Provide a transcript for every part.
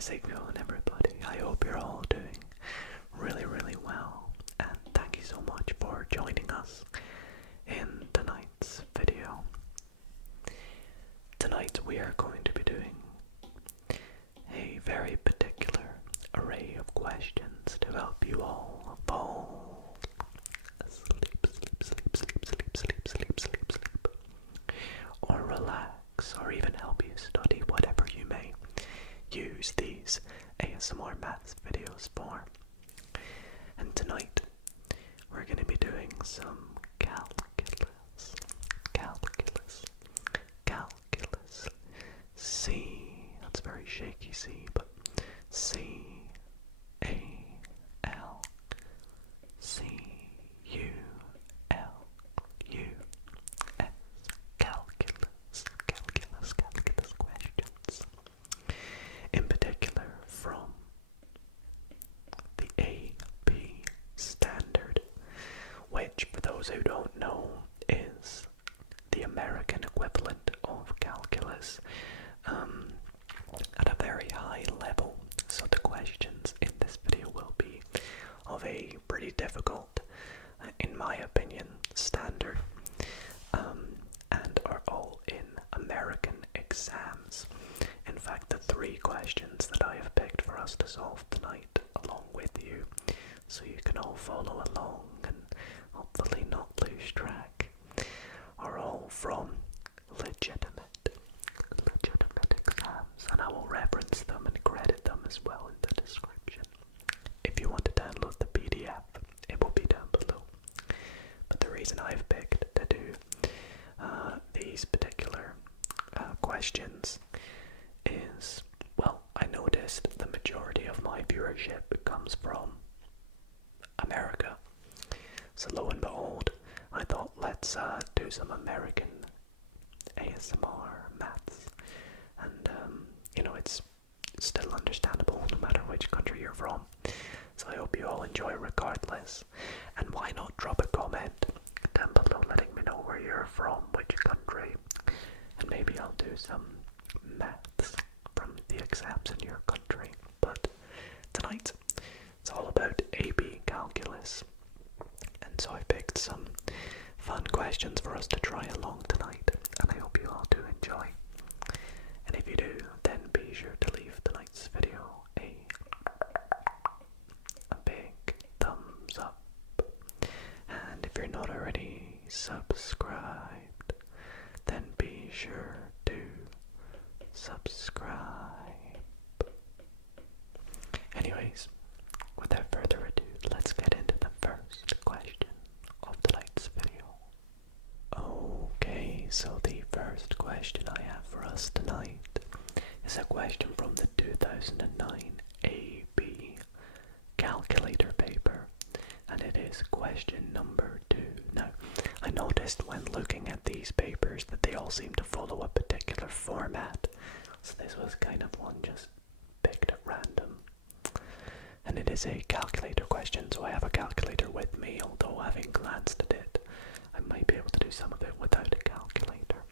How's it going, everybody? I hope you're all doing really, really well, and thank you so much for joining us in tonight's video. Tonight we are going to be doing a very particular array of questions to help you all fall asleep, or relax, or even help you study, whatever you may use these ASMR maths videos for. And tonight we're going to be doing some calculus. C, that's very shaky C, but calculus questions. In particular from the AP standard, which, for those who don't know, is the American equivalent of calculus at a very high level. So the questions in this video will be of a pretty difficult, in my opinion, standard, and are all in American exams. In fact, the 3 questions that I have picked for us to solve tonight along with you, so you can all follow along and hopefully not lose track, are all from legitimate exams, and I will reference them and credit them as well in the description. If you want to download the PDF, it will be down below. But the reason I've picked to do these particular questions is, well, I noticed the majority of my viewership comes from America. So lo and behold, I thought, let's do some American ASMR maths. And, it's still understandable no matter which country you're from. So I hope you all enjoy regardless. And why not drop a comment down below letting me know where you're from, which country. And maybe I'll do some maths from the exams in your country. But tonight, it's all about AP calculus. And so I picked some fun questions for us to try along tonight, and I hope you all do enjoy. And if you do, then be sure to leave tonight's video a big thumbs up. And if you're not already subscribed, then be sure to subscribe. Anyways, without further ado, let's get into the first question of tonight's video. Okay, so the first question I have for us tonight is a question from the 2009 AP calculator paper, and it is question number 2. Now, I noticed when looking at these papers that they all seem to follow a particular format, so this was kind of one just picked at random. And it is a calculator question, so I have a calculator with me, although having glanced at it, I might be able to do some of it without a calculator.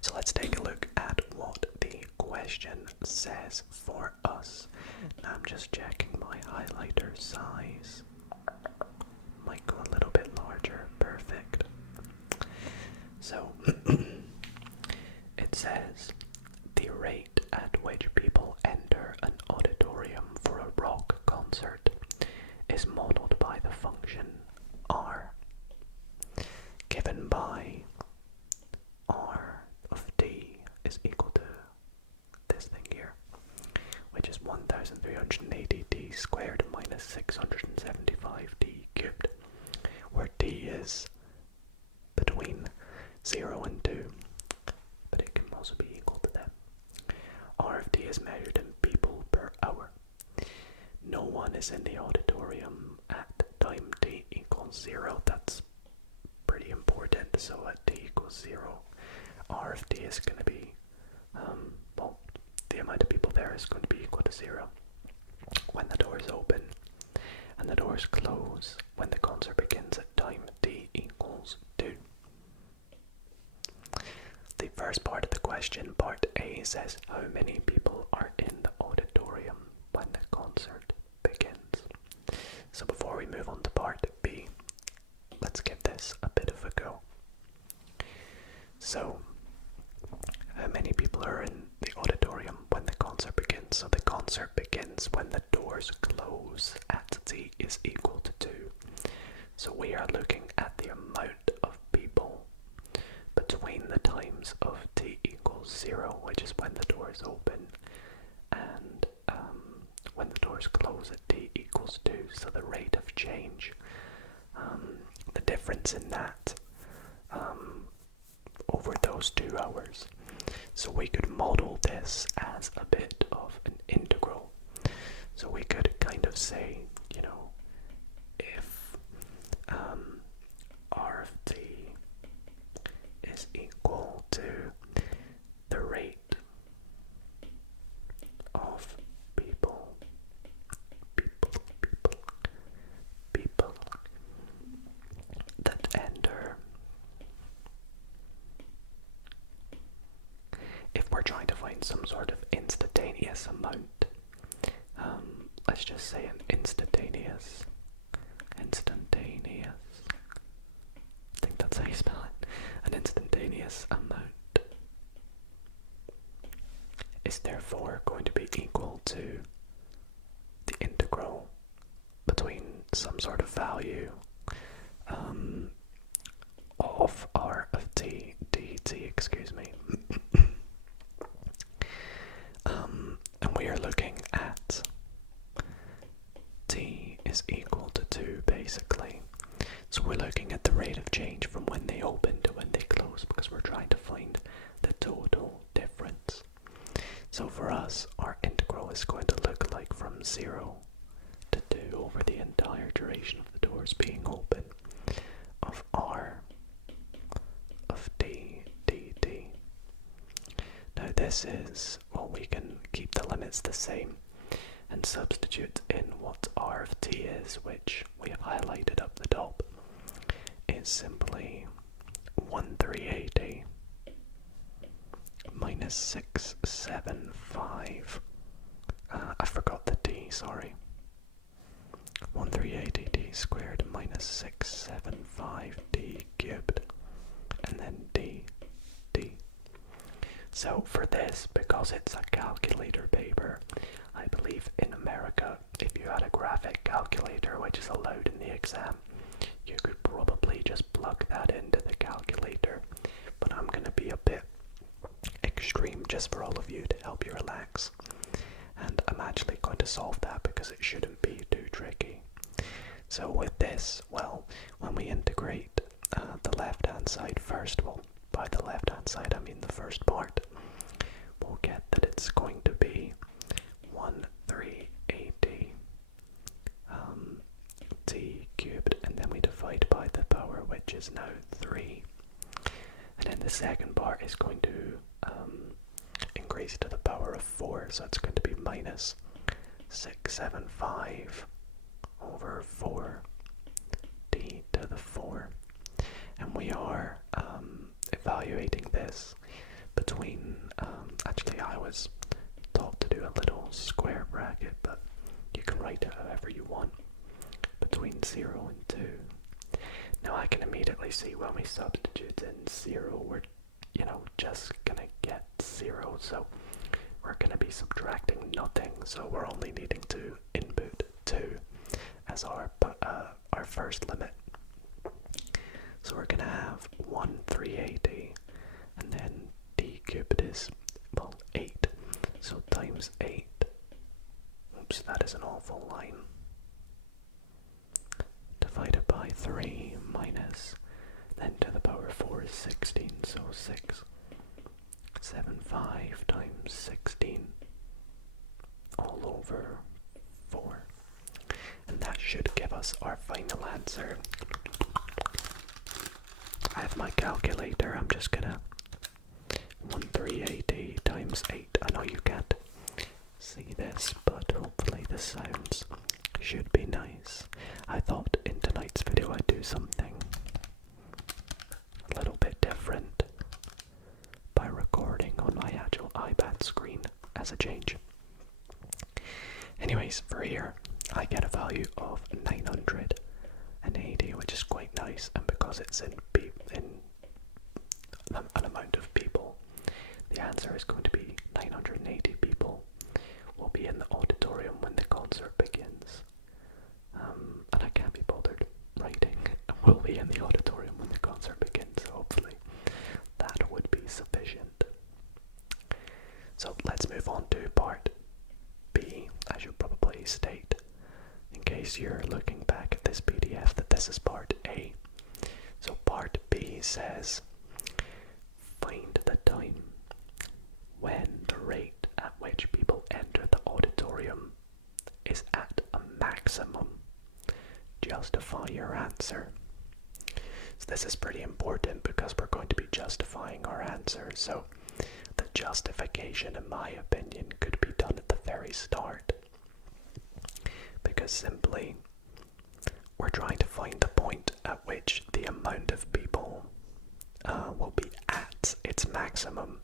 So let's take a look at what the question says for us. Now I'm just checking my highlighter size. Might go a little bit larger. Perfect. So it says the rate at which people enter an auditorium for a rock concert is modeled by the function R, given by R of t is equal to this thing here, which is 1380t squared minus 675t cubed, where t is between 0 and 2, but it can also be equal to them. R of t is measured in people per hour. No one is in the auditorium at time t equals 0. That's pretty important. So at t equals 0, R of t is going to be, the amount of people there is going to be equal to 0 when the doors open, and the doors close when the concert begins at time t equals 2. The first part of the question question, part A, says how many people are in the auditorium when the concert begins. So before we move on to part B, let's give this a bit of a go. So, how many people are in the auditorium when the concert begins? So the concert begins when the doors close at t is equal to 2. So we are looking at the amount of people between the times of t equals 0, which is when the doors open, and when the doors close at t equals 2. So the rate of change, the difference in that over those 2 hours. So we could model this as a bit of an integral. So we could kind of say, if r of t is equal to the rate of people that enter. If we're trying to find some sort of instantaneous amount, let's just say an instantaneous, I think that's how you spell it, an instantaneous amount is therefore going to be equal to the integral between some sort of value of r of t dt, excuse me. And we are looking at t is equal to 2 basically. So we're looking at the rate of change from when they open to when they close, because we're trying to find the total difference. So for us, our integral is going to look like from 0 to 2 over the entire duration of the doors being open of r of t dt. Now this is, well, we can keep the limits the same and substitute in what r of t is, which we have highlighted up the top, is simply 1380 minus 675. I forgot the d, sorry. 1380 d squared minus 675 d cubed, and then d. So for this, because it's a calculator paper, I believe in America, if you had a graphic calculator, which is allowed in the exam, you could probably just plug that into the calculator. But I'm going to be a bit extreme just for all of you to help you relax. And I'm actually going to solve that because it shouldn't be too tricky. So with this, well, when we integrate the left-hand side first, well, by the left-hand side I mean the first part, we'll get that it's going to be 1380 t cubed, and then we divide by the power, which is now 3. And then the second part is going to increase to the power of 4, so it's going to be minus 675 over 4 d to the 4. And we are evaluating this between, actually I was taught to do a little square bracket, but you can write it however you want, between 0 and 2. Now I can immediately see when we substitute in 0, we're just gonna get 0, so we're gonna be subtracting nothing, so we're only needing to input 2 as our first limit. So we're gonna have 1380, and then d cubed is, well, 8, so times 8, oops, that is an awful line, divided by 3 minus, then to the power of 4 is 16, so 675 times 16 all over 4. And that should give us our final answer. I have my calculator, I'm just gonna 1380 times 8. I know you can't see this, but hopefully the sounds should be nice. I thought in tonight's video I'd do something a little bit different by recording on as a change. Anyways, for here, I get a value of 980, which is quite nice, and because it's in an amount of people, the answer is going to be 980 people will be in the auditorium when the concert begins. And I can't be bothered writing will be in the auditorium when the concert begins, so hopefully that would be sufficient. So let's move on to part B. I should probably state, in case you're looking back at this PDF, that this is part A. So part B says, find the time when the rate at which people enter the auditorium is at a maximum. Justify your answer. So this is pretty important because we're going to be justifying our answer. So the justification, in my opinion, could be done at the very start, because simply we're trying to find the point at which the amount of people will be at its maximum.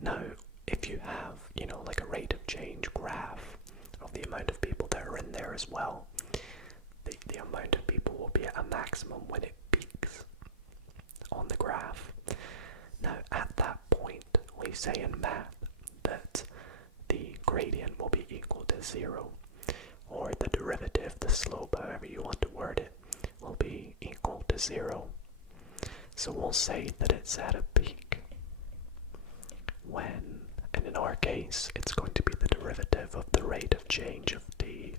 Now, if you have, like a rate of change graph of the amount of people that are in there as well, the amount of people will be at a maximum when it peaks on the graph. Now, at that point, we say in math that the gradient will be equal to 0, or the derivative, the slope, however you want to word it, will be equal to 0. So we'll say that it's at a peak when, and in our case, it's going to be the derivative of the rate of change of the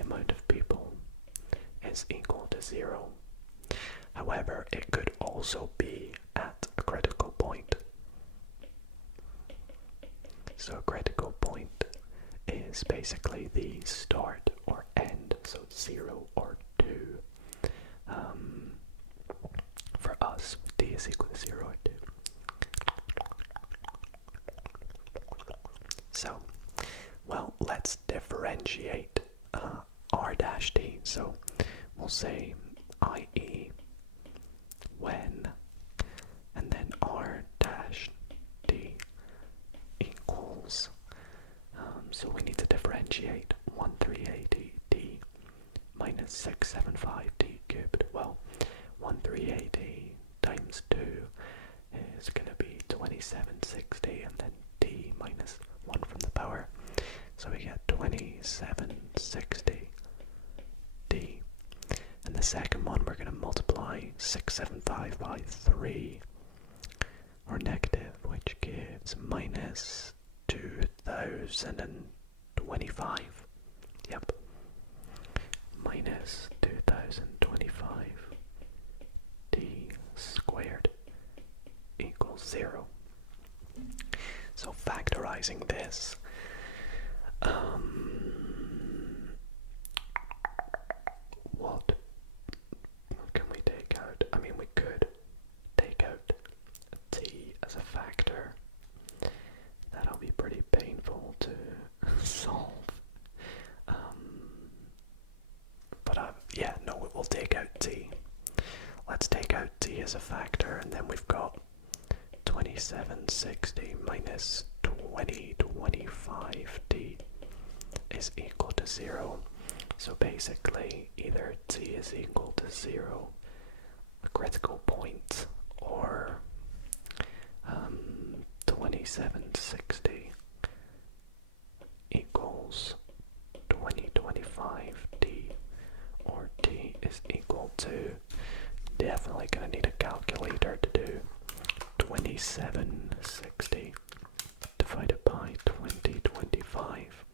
amount of people is equal to 0. However, it could also be at a critical point. So a critical point is basically the start or end, so 0 or 2. For us, d is equal to 0 or 2. So, well, let's differentiate r dash d. So we'll say i.e. when, and then r dash d equals, so we need to differentiate 1380d minus 675d cubed. Well, 1380 times 2 is going to be 2760, and then d minus 1 from the power. So we get 2760d. And the second one, we're going to multiply 675 by 3, or negative, which gives minus 2025. Yep. Minus 2025 d squared equals 0. So factorizing this, what can we take out? I mean, we could take out t as a factor. That'll be pretty painful to solve. We'll take out t. Let's take out t as a factor, and then we've got 2760 minus 2025d is equal to 0. So basically, either t is equal to 0, a critical point, or 2760 equals 2025d, or t is equal to, definitely going to need a calculator to do 2760 divided by 2025,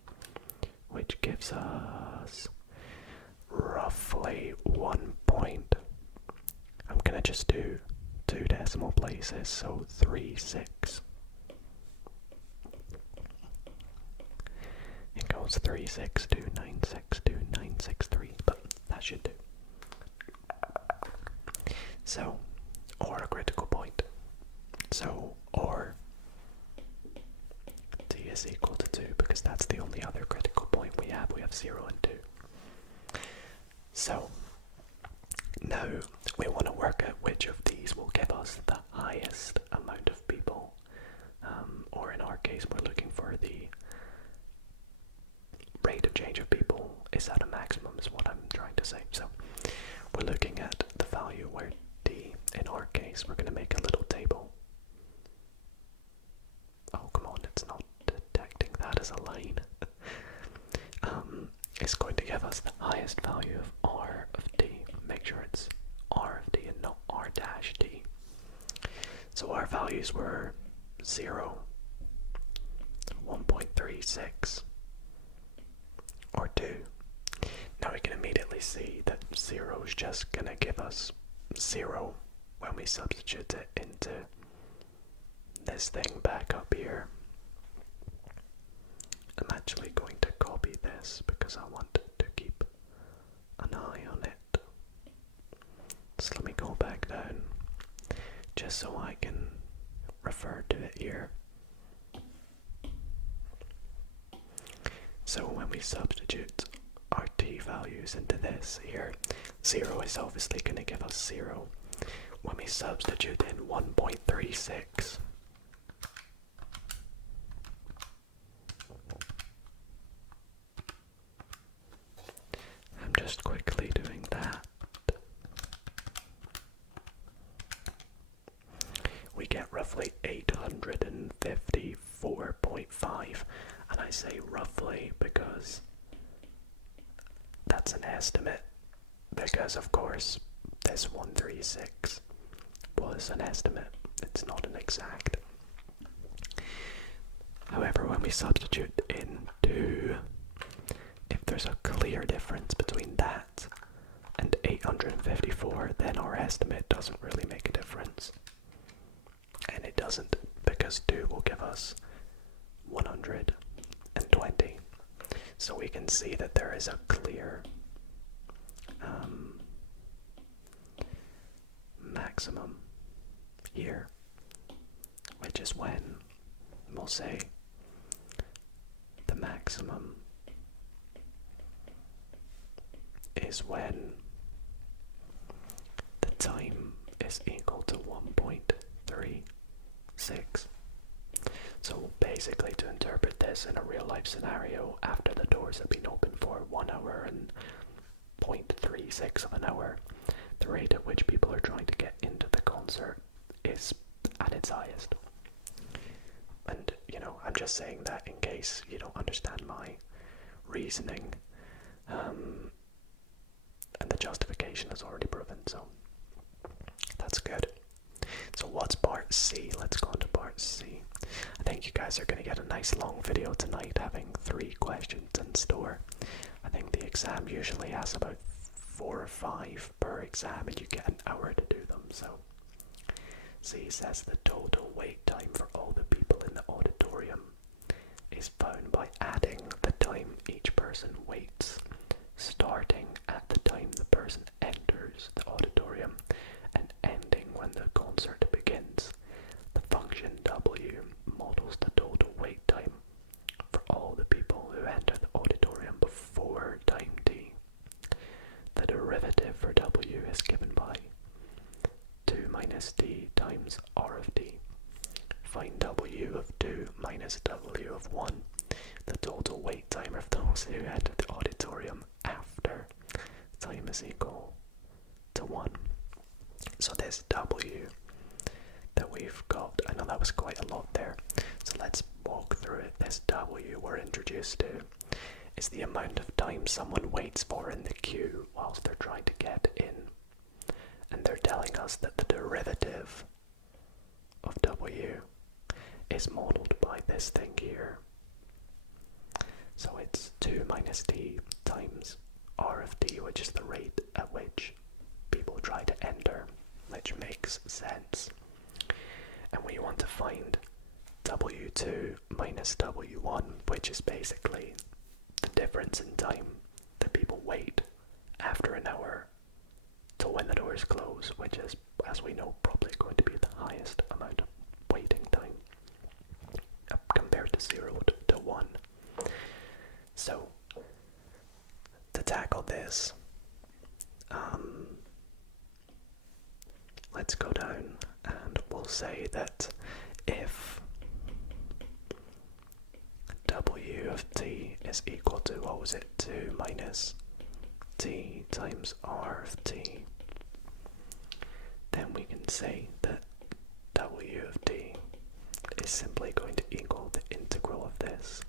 which gives us roughly 1 point. I'm going to just do 2 decimal places, so 36. It goes 362962963, but that should do. So, or a critical point. So, or t is equal to 2, because that's the only other critical point we have. We have 0 and 2. So, now we want to work out which of these will give us the highest amount of people, or in our case we're looking for the case, we're going to make a little table. Oh, come on, it's not detecting that as a line. It's going to give us the highest value of r of d. Make sure it's r of d and not r dash d. So our values were 0, 1.36, or 2. Now we can immediately see that 0 is just going to give us 0 when we substitute it into this thing back up here. I'm actually going to copy this because I want to keep an eye on it. So let me go back down just so I can refer to it here. So when we substitute our t values into this here, 0 is obviously going to give us 0. When we substitute in 1.36, I'm just quickly doing that. We get roughly 854.5, and I say roughly because that's an estimate, because of course this 136 was an estimate, it's not an exact. However, when we substitute into, if there's a clear difference between that and 854, then our estimate doesn't really make a difference. And it doesn't, because 2 will give us 120. So we can see that there is a clear maximum here, which is when we'll say the maximum is when the time is equal to 1.36. So basically, to interpret this in a real life scenario, after the doors have been open for 1 hour and 0.36 of an hour, the rate at which people are trying to get into the concert is at its highest. And, you know, I'm just saying that in case you don't understand my reasoning, and the justification is already proven, so that's good. So what's part C? Let's go on to part C. I think you guys are going to get a nice long video tonight, having 3 questions in store. I think the exam usually has about 4 or 5 per exam, and you get an hour to do them. So C says the total wait time for all the people in the auditorium is found by adding the time each person waits, starting at the time the person enters the auditorium and ending when the concert begins. The function W models the total wait time for all the people who enter the auditorium before time t. The derivative for W is given by 2 minus d times r of d. Find W of 2 minus W of 1, the total wait time of those who enter the auditorium after time is equal to 1. So this W that we've got, I know that was quite a lot there, so let's walk through it. This W we're introduced to is the amount of time someone waits for in the queue whilst they're trying to get in. And they're telling us that the derivative of W is modeled by this thing here. So it's 2 minus d times r of d, which is the rate at which people try to enter, which makes sense. And we want to find W2 minus W1, which is basically the difference in time that people wait after an hour to when the doors close, which is, as we know, probably going to be the highest amount of waiting time compared to 0 to 1. So, to tackle this, let's go down and we'll say that if W of t is equal to, what was it, 2 minus t times r of t, then we can say that is simply going to equal the integral of this.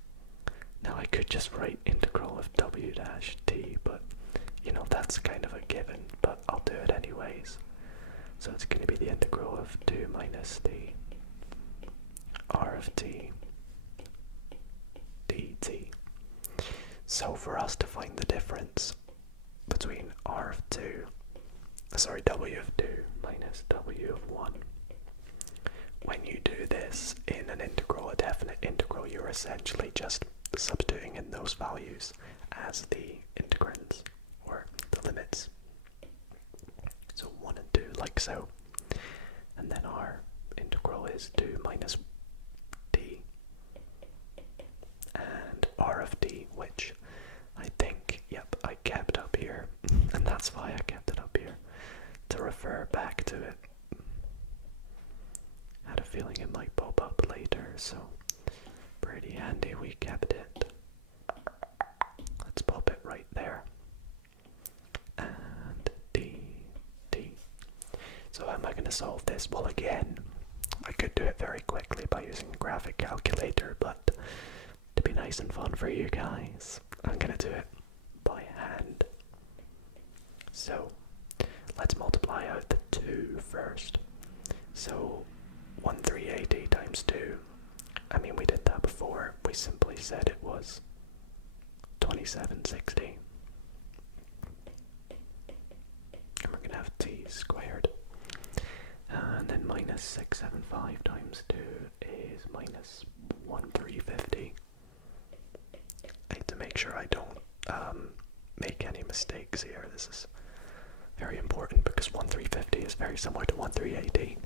Now I could just write integral of w dash t, but you know, that's kind of a given, but I'll do it anyways. So it's going to be the integral of 2 minus the r of t dt. So for us to find the difference between r of 2, w of 2 minus w of 1, when you do this in an integral, a definite integral, you're essentially just substituting in those values as the integrands, or the limits. So 1 and 2, like so. And then our integral is 2 minus d, and r of d, which I think, yep, I kept up here, and that's why I kept it up here, to refer back to it. Had a feeling it might pop up later, so pretty handy we kept it. Let's pop it right there. And d. So how am I going to solve this? Well, again, I could do it very quickly by using a graphic calculator, but to be nice and fun for you guys, I'm going to do it by hand. So let's multiply out the 2 first. So 1380 times 2, I mean, we did that before. We simply said it was 2760. And we're going to have t squared. And then minus 675 times 2 is minus 1350. I need to make sure I don't make any mistakes here. This is very important because 1350 is very similar to 1380.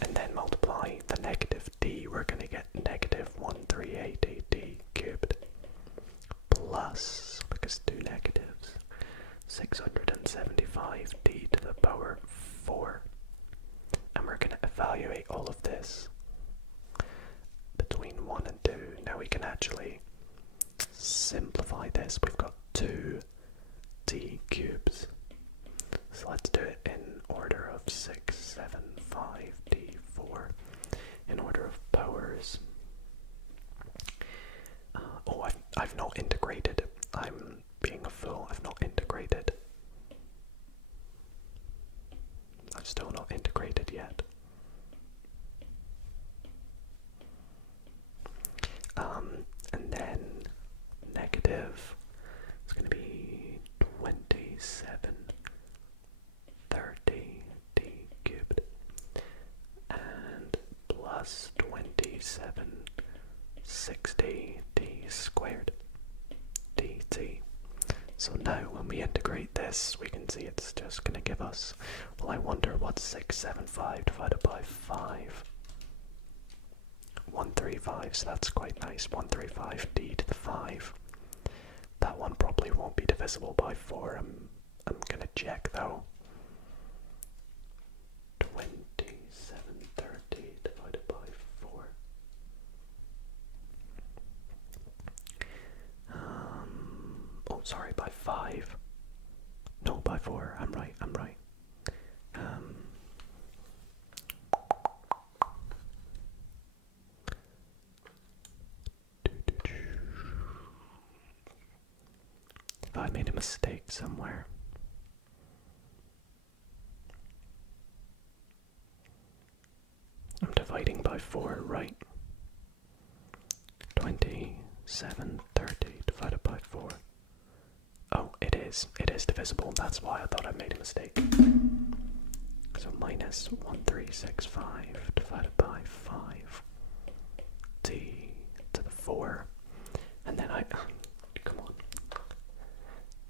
And then multiply the negative d, we're going to get negative 1380d cubed plus, because 2 negatives, 675d to the power 4. And we're going to evaluate all of this between 1 and 2. Now we can actually simplify this. We've got 2d cubes. So let's do it in order of 6, 7, 5, d4, in order of powers. I've not integrated. I'm being a fool. I've not integrated. I've still not integrated yet. And then negative is going to be 27. 30d cubed and plus 2760d squared dt. So now when we integrate this, we can see it's just going to give us, well, I wonder what's 675 divided by 5. 135, so that's quite nice. 135d to the 5. That one probably won't be divisible by 4. I'm going to check though. 2730 divided by 4. Sorry, by 5. No, by 4. I'm right. If I made a mistake somewhere. I'm dividing by 4, right? 2730 divided by 4. Oh, it is divisible. That's why I thought I made a mistake. So minus 1365 divided by 5. D to the 4. And then come on.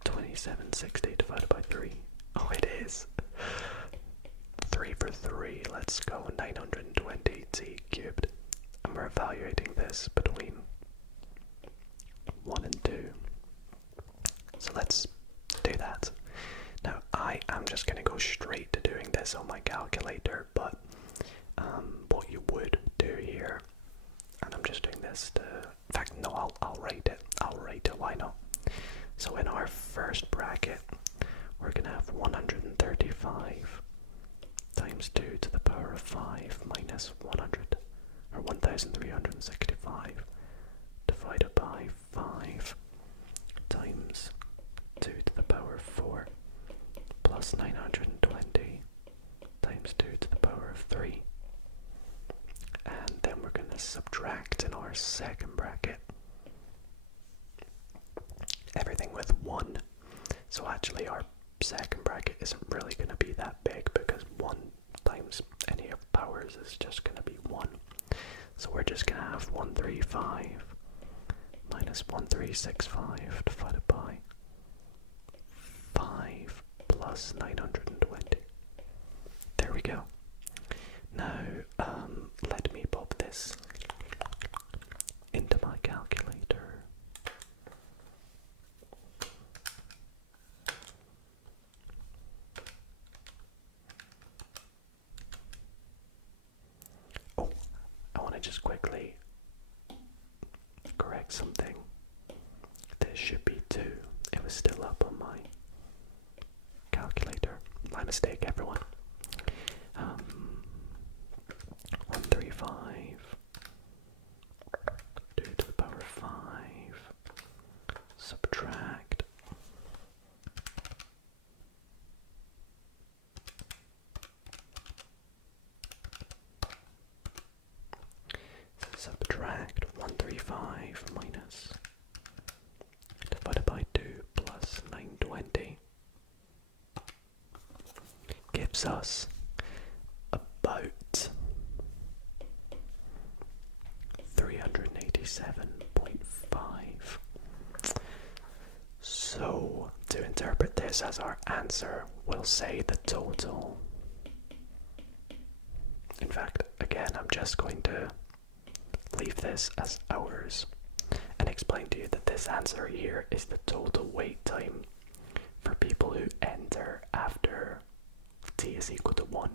2760 divided by 3. Oh, it is. 3 for 3, let's go. 920t cubed. And we're evaluating this between 1 and 2. So let's do that. Now I am just going to go straight to doing this on my calculator, but what you would do here, and I'm just doing this to, in fact no, I'll write it, why not? So in our first bracket, we're going to have 135 times 2 to the power of 5 minus 100 1365 divided by 5 times 2 to the power 4 plus 920 times 2 to the power of 3. And then we're going to subtract in our second bracket everything with 1. So actually our second bracket isn't really going to be that big because 1 times any of powers is just going to be 1. So we're just going to have 135 minus 1365 divided by 5 plus 920. There we go. Now, let me pop this into my calculator. Oh, I want to just quickly correct something. This should be 2. It was still up on my calculator. My mistake, everyone. 135 2 to the power 5 subtract subtract 135 minus divided by 2 plus 920 gives us about 387.5. So, to interpret this as our answer, we'll say the total. In fact, again, I'm just going to leave this as hours and explain to you that this answer here is the total wait time for people who enter after t is equal to 1.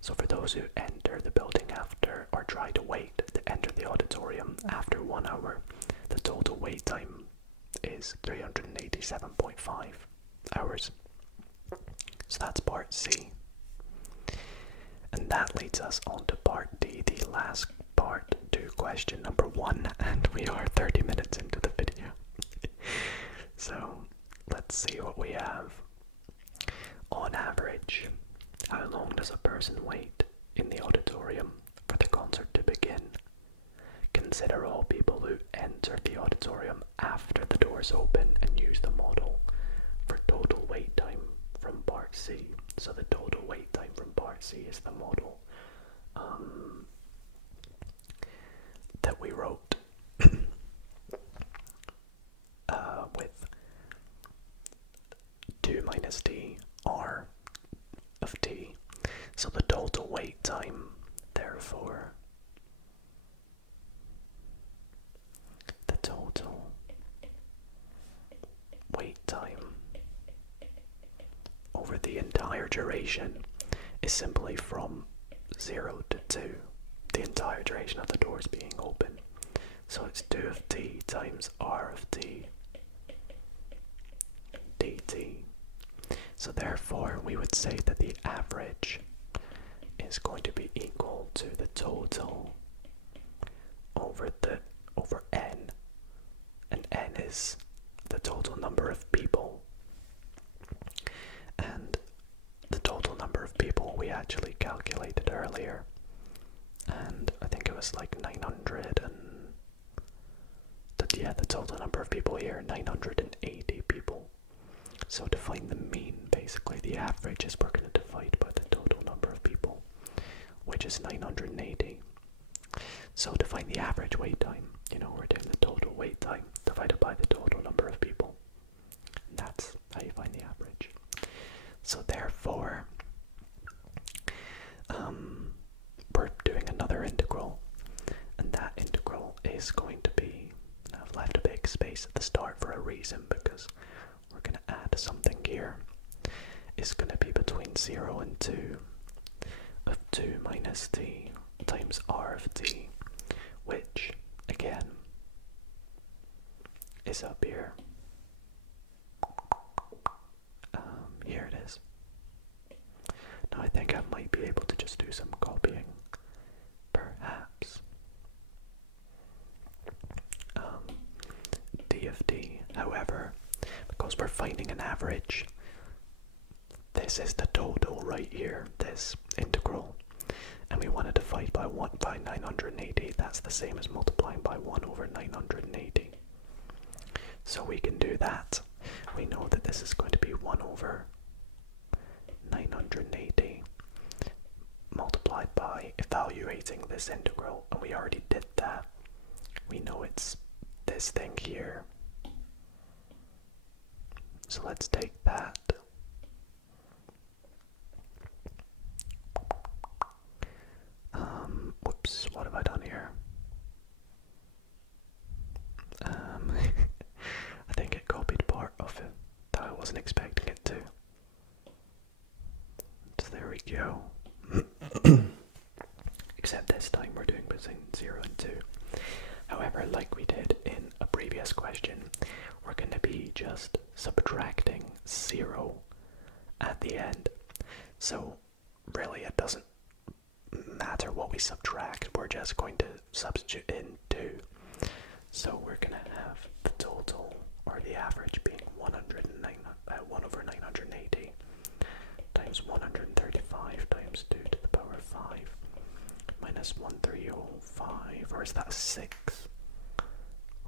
So for those who enter the building after, or try to wait to enter the auditorium after 1 hour, the total wait time is 387.5 hours. So that's part C. And that leads us on to part D, the last part to question number 1, and we are 30 minutes into the video. So let's see what we have. On average, how long does a person wait in the auditorium for the concert to begin? Consider all people who enter the auditorium after the doors open and use the model for total wait time from part C. So the total wait time from part C is the model that we wrote with 2 minus t r of t. So the total wait time, therefore, the total wait time over the entire duration is simply from 0 to 2, the entire duration of the doors being open. So it's 2 of t times r of t dt. So therefore we would say that the average is going to be equal to the total over n, and n is the total number of people, and the total number of people we actually calculated earlier, and I think it was like 900 and the total number of people here, 980 people. So to find the mean, basically the average is we're going to divide by the total number of people, which is 980. So to find the average wait time, we're doing the total wait time divided by the total number of people. And that's how you find the average. So therefore, we're doing another integral, and that integral is going to be, I've left a big space at the start for a reason, because we're going to add something here. It's going to be between 0 and 2 of 2 minus t times r of t, which, again, is up here. Here it is. Now I think I might be able to just do some copying, perhaps. this integral and we want to divide by 980, that's the same as multiplying by 1 over 980. So we can do that. We know that this is going to be 1 over 980 multiplied by evaluating this integral, and we already did that. We know it's this thing here. So let's take that. Whoops, what have I done here? I think it copied part of it that I wasn't expecting it to. So there we go. Except this time we're doing between 0 and 2. However, like we did in a previous question, we're going to be just subtracting 0 at the end. So really it doesn't matter what we subtract, we're just going to substitute in 2. So we're going to have the total, or the average, being 1 over 980 times 135 times 2 to the power 5 minus 1305, or is that a 6?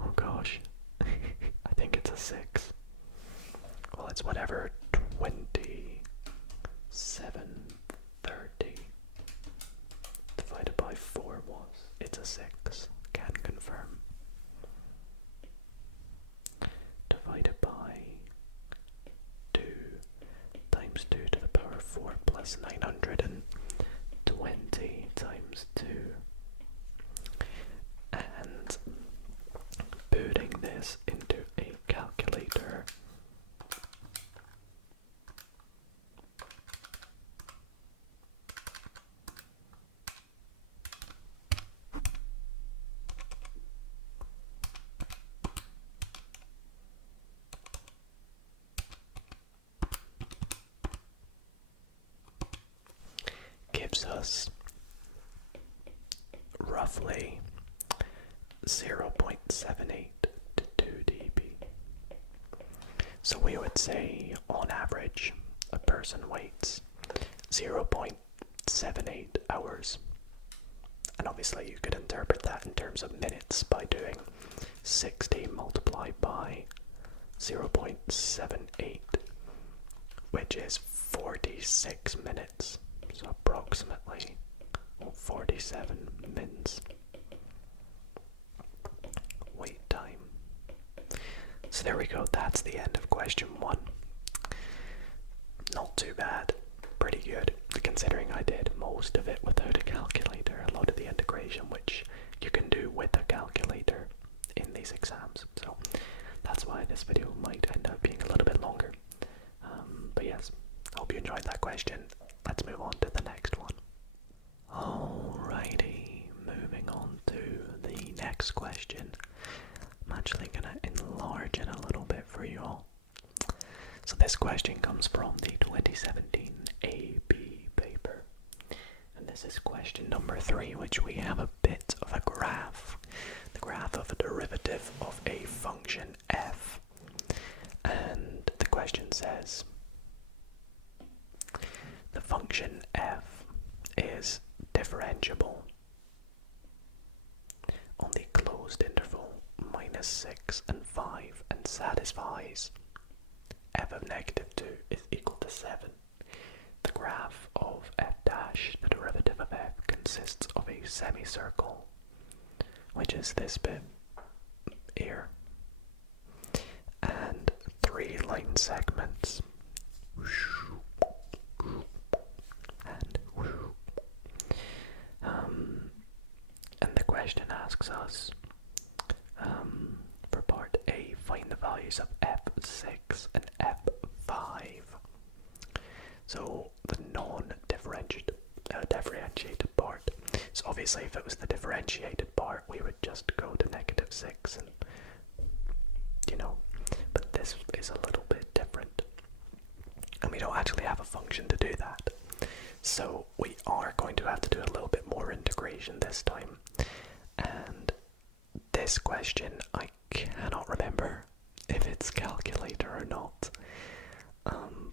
Oh gosh, I think it's a 6. Well, it's whatever 2730 divided by 4 was. It's a 6, can confirm. Divided by 2 times 2 to the power 4 plus 920 times 2. And putting this into a calculator, gives us roughly 0.78 to 2 dB. So we would say on average a person waits 0.78 hours. And obviously you could interpret that in terms of minutes by doing 60 multiplied by 0.78, which is 46 minutes. So approximately 47 mins wait time. So there we go, that's the end of question 1. Not too bad, pretty good, considering I did most of it without a calculator, a lot of the integration which you can do with a calculator in these exams. So that's why this video might end up being a little bit longer. But yes, hope you enjoyed that question. Let's move on to the next one. Alrighty, moving on to the next question. I'm actually going to enlarge it a little bit for you all. So this question comes from the 2017 AB paper. And this is question number 3, which we have a bit of a graph. The graph of a derivative of a function f. And the question says, the function f is differentiable on the closed interval minus 6 and 5 and satisfies f of negative 2 is equal to 7. The graph of f dash, the derivative of f, consists of a semicircle, which is this bit here, and 3 line segments. And the question asks us, for part A, find the values of f6 and f5. So the differentiated part. So obviously if it was the differentiated part, we would just go to negative 6 and, but this is a little bit different. And we don't actually have a function to do that. So we are going to have to do a little bit more integration this time. And this question, I cannot remember if it's calculator or not.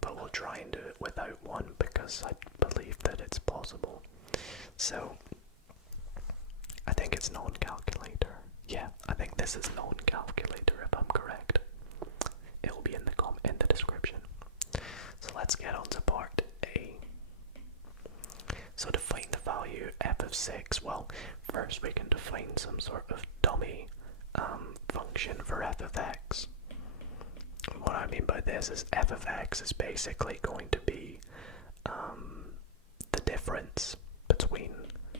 But we'll try and do it without one because because I believe that it's possible. So I think it's non-calculator. Yeah, I think this is non-calculator if I'm correct. It will be in the description. So let's get on to part A. So to find the value f of 6, well, first we can define some sort of dummy function for f of x. What I mean by this is f of x is basically going to be the difference between,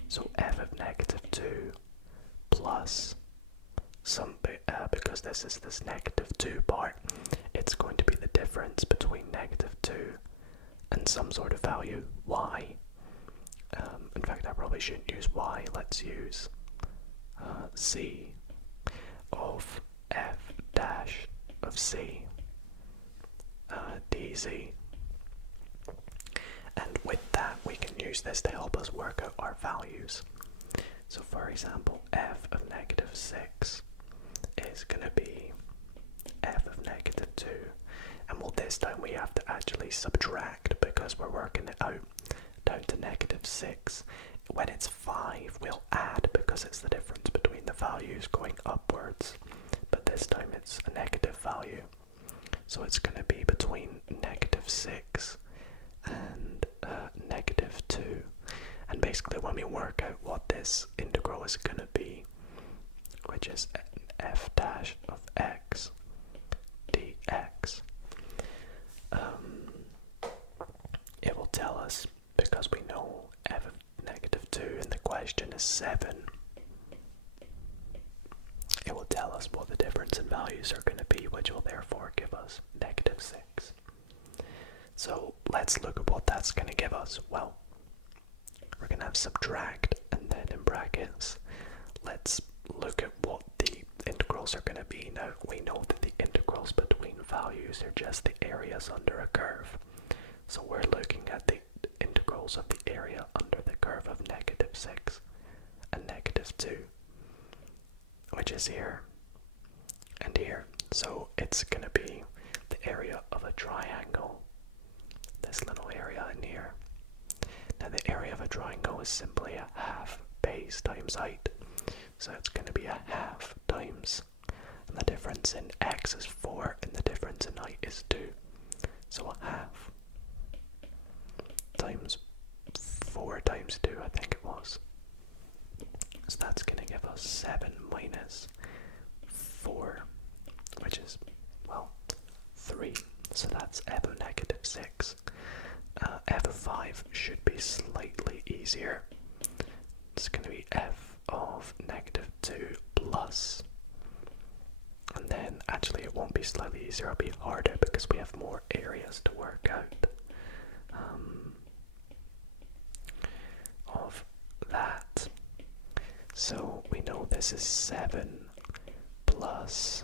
so f of negative 2 plus some, because this is this negative 2 part, it's going to be the difference between negative 2 and some sort of value y. In fact, I probably shouldn't use y, let's use c of f dash of c dz. And with that, we can use this to help us work out our values. So for example, f of negative 6 is going to be f of negative 2. And well, this time we have to actually subtract because we're working it out down to negative 6. When it's 5, we'll add because it's the difference between the values going upwards. But this time it's a negative value. So it's going to be between negative 6 and negative 2. And basically when we work out what this integral is going to be, which is f dash of x dx, it will tell us, because we know f of negative 2 in the question is 7, it will tell us what the difference in values are going to be, which will therefore give us negative 6. So let's look at what that's going to give us. Well, we're going to have subtract, and then in brackets, let's look at what the integrals are going to be. Now, we know that the integrals between values are just the areas under a curve. So we're looking at the integrals of the area under the curve of negative 6 and negative 2, which is here and here. So it's going to be the area of a triangle, this little area in here. Now the area of a triangle is simply a half base times height. So it's going to be a half times, and the difference in x is 4 and the difference in height is 2. So a half times 4 times 2, I think it was. So that's going to give us 7 minus 4, which is, well, 3. So that's f of negative 6. F of 5 should be slightly easier. It's going to be f of negative 2 plus, and then actually it won't be slightly easier, it'll be harder because we have more areas to work out of that. So we know this is 7 plus,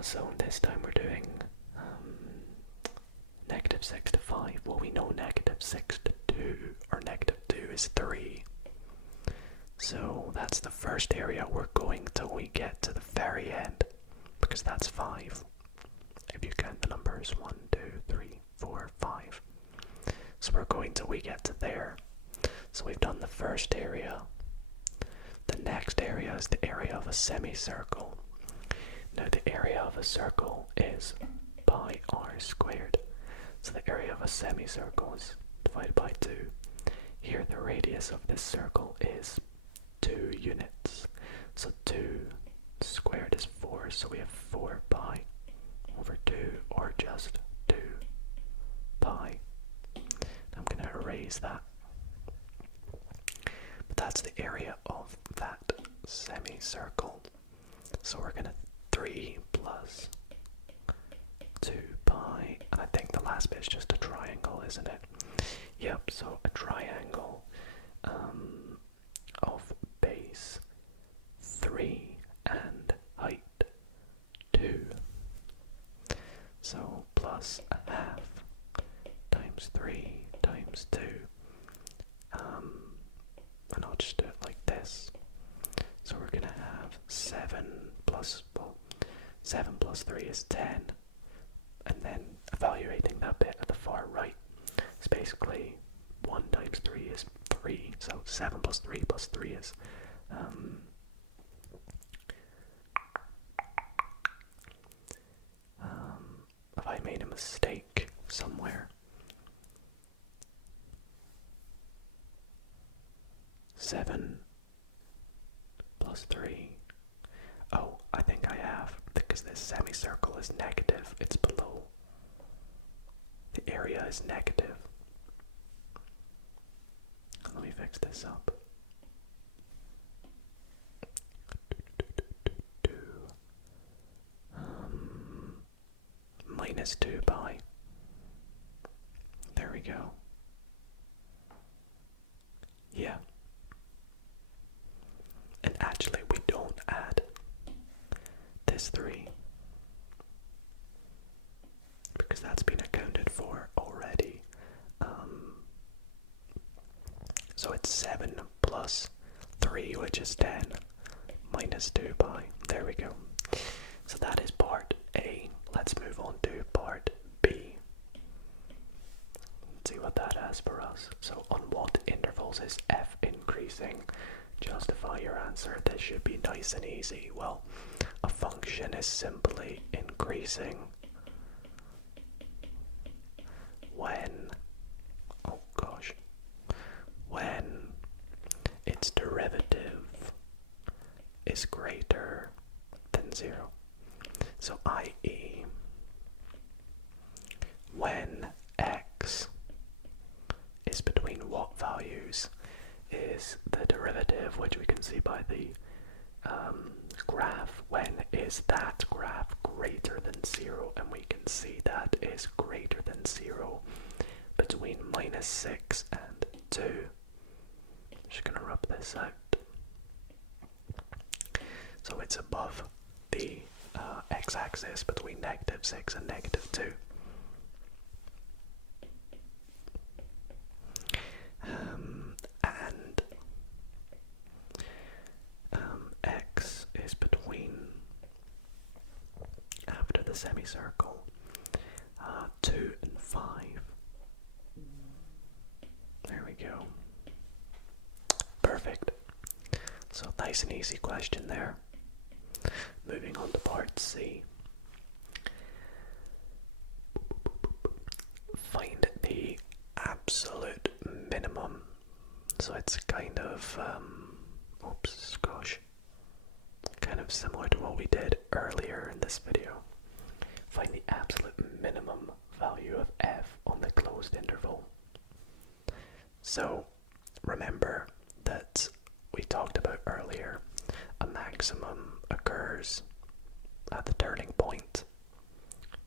so this time we're doing negative 6 to 5. Well, we know negative 6 to 2, or negative 2 is 3. So that's the first area we're going till we get to the very end, because that's 5. If you count the numbers 1, 2, 3, 4, 5. So we're going till we get to there. So we've done the first area. The next area is the area of a semicircle. Now the area of a circle is pi r squared. So the area of a semicircle is divided by 2. Here the radius of this circle is 2 units. So 2 squared is 4, so we have 4 pi over 2, or just 2 pi. I'm going to erase that. But that's the area of that semicircle. So we're going to 3 plus 2 pi, and I think the last bit is just a triangle, isn't it? Yep, so a triangle of base 3 and height 2. So plus a half times 3 times 2. And I'll just do it like this. So we're going to have 7 plus 3 is 10. And then evaluating that bit at the far right is basically 1 times 3 is 3, so 7 plus 3 plus 3 is have I made a mistake somewhere? 7 plus 3. Oh, I think I have, because this semicircle is negative, it's below. The area is negative. Let me fix this up. Minus 2 pi. There we go. Yeah. And actually we don't add this 3 because that's been accounted for already. So it's 7 plus 3, which is 10, minus 2 pi. There we go. So that is part A. Let's move on to part B. Let's see what that has for us. So on what intervals is f increasing? Justify your answer. This should be nice and easy. Well, a function is simply increasing when, oh gosh, when its derivative is greater than 0. So i.e. when x is between what values is the derivative, which we can see by the graph, when is that graph greater than 0? And we can see that is greater than 0 between minus 6 and 2. Just gonna rub this out. So it's above the x-axis between negative 6 and negative 2. X is between, after the semicircle, 2 and 5. There we go. Perfect. So nice and easy question there. Moving on to part C. Find the absolute minimum. So it's kind of, kind of similar to what we did earlier in this video. Find the absolute minimum value of f on the closed interval. So remember that we talked about earlier, a maximum occurs at the turning point,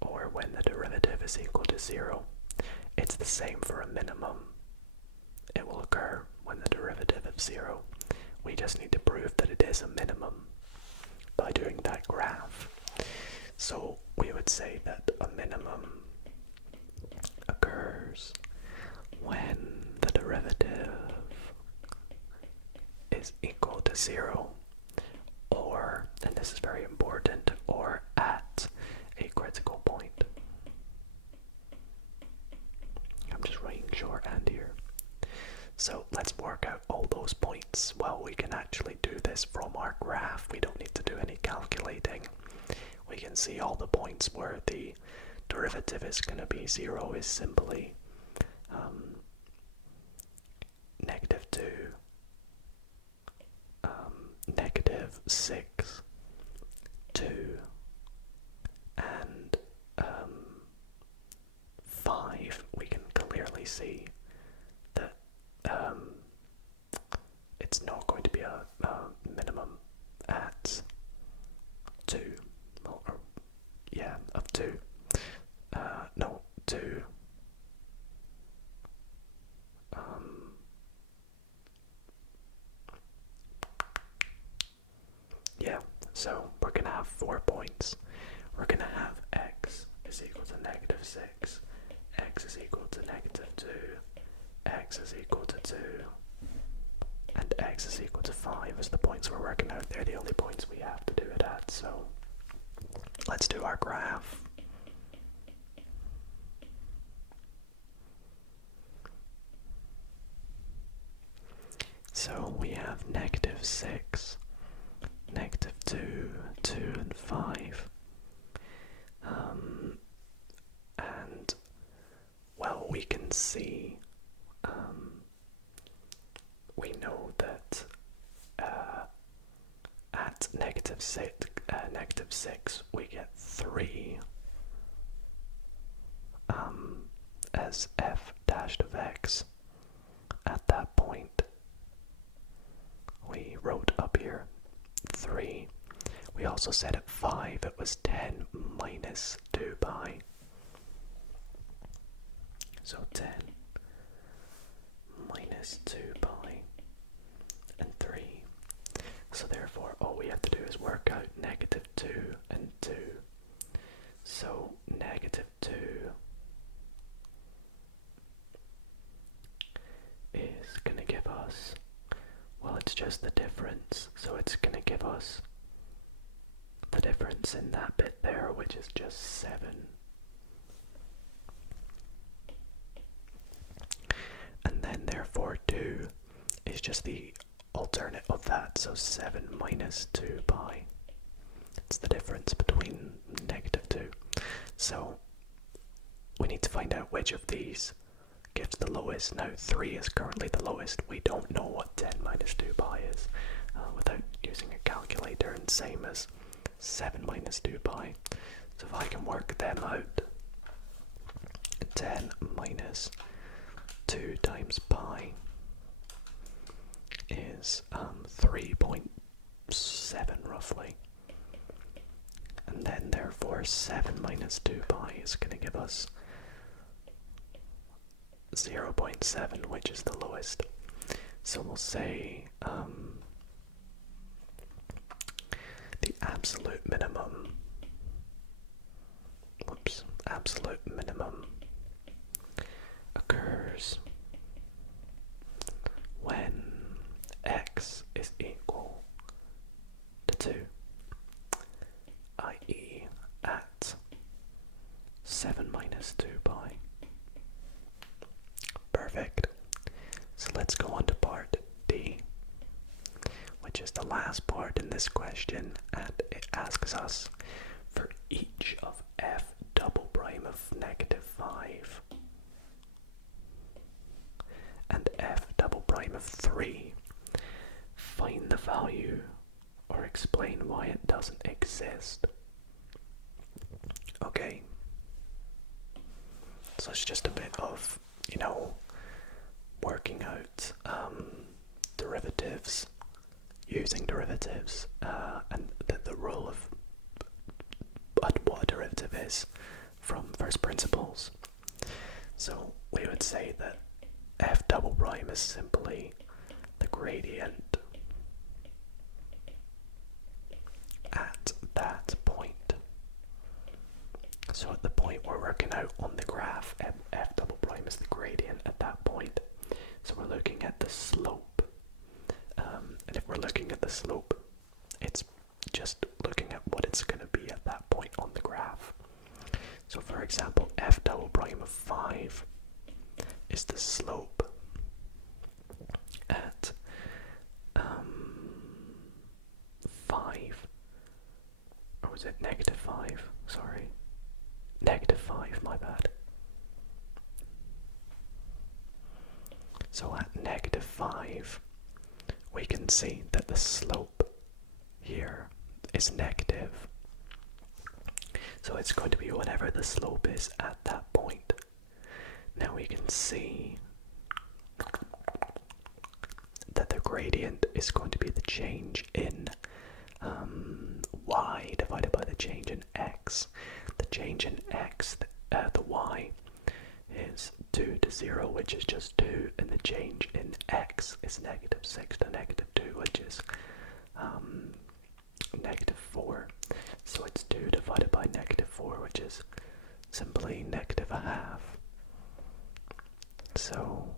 or when the derivative is equal to 0. It's the same for a minimum. It will occur when the derivative of 0. We just need to prove that it is a minimum by doing that graph. So we would say that a minimum occurs when the derivative is equal to 0, or, and this is very important, or at a critical point. I'm just writing shorthand here. So let's work out all those points. Well, we can actually do this from our graph. We don't need to do any calculating. We can see all the points where the derivative is going to be 0 is simply negative 2, negative 6, 2, and 5. We can clearly see that it's not going to be a minimum at 2, or, yeah, of 2, no, 2, yeah, so we're going to have 4 points. We're going to have x is equal to negative 6, x is equal to negative 2, x is equal to 2, and x is equal to 5 as the points we're working out. They're the only points we have to do it at, so let's do our graph. have -6, -2, 2 and 5. And, well, we can see, we know that at -6 we get 3 as f dashed of x. At that point, we wrote up here 3. We also said at 5 it was 10 minus 2 pi. So 10 minus 2 pi and 3. So therefore all we have to do is work out -2 and 2. So -2 is going to give us, well, it's just the difference, so it's going to give us the difference in that bit there, which is just 7. And then therefore 2 is just the alternate of that, so 7 minus 2 pi. It's the difference between -2. So we need to find out which of these gives the lowest. Now 3 is currently the lowest. We don't know what 10 minus 2 pi is without using a calculator, and same as 7 minus 2 pi. So if I can work them out, 10 minus 2 times pi is 3.7 roughly. And then therefore 7 minus 2 pi is going to give us 0.7, which is the lowest. So we'll say the absolute minimum occurs when x is equal to 2, i.e. at 7 minus 2 pi. Perfect. So let's go on to part D, which is the last part in this question, and it asks us for each of f double prime of -5 and f double prime of 3, find the value or explain why it doesn't exist. Okay, so it's just a bit of, working out derivatives, using derivatives, and the rule of what a derivative is from first principles. So we would say that f double prime is simply the gradient at that point. So at the point we're working out on the graph, f double prime is the gradient at that point. So we're looking at the slope. And if we're looking at the slope, it's just looking at what it's going to be at that point on the graph. So for example, f double prime of 5 is the slope at 5, or was it -5? Sorry, -5, my bad. So at -5, we can see that the slope here is negative. So it's going to be whatever the slope is at that point. Now we can see that the gradient is going to be the change in y divided by the change in x. The change in x, the y, is 2 to 0, which is just 2, and the change in x is -6 to -2, which is -4. So it's 2 divided by -4, which is simply -1/2. So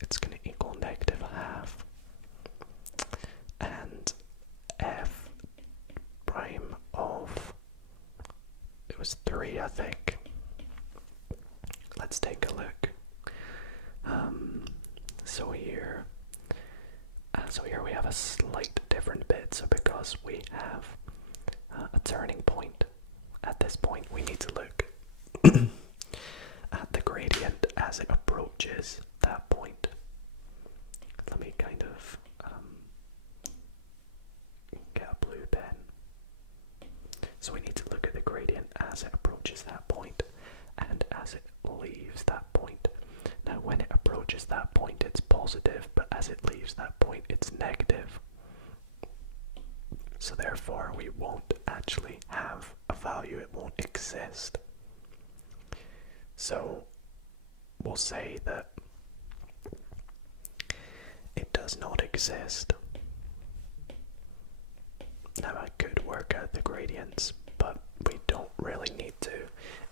it's going to equal -1/2. And f prime of, it was 3, I think. Let's take a look. So here, So here we have a slight different bit. So because we have a turning point, at this point we need to look at the gradient as it approaches that point. Let me kind of get a blue pen. So we need to look at the gradient as it approaches that point and as it leaves that point. Now when it approaches that point it's positive, but as it leaves that point it's negative. So therefore we won't actually have a value, it won't exist. So we'll say that it does not exist. Now I could work out the gradients, but we don't really need to.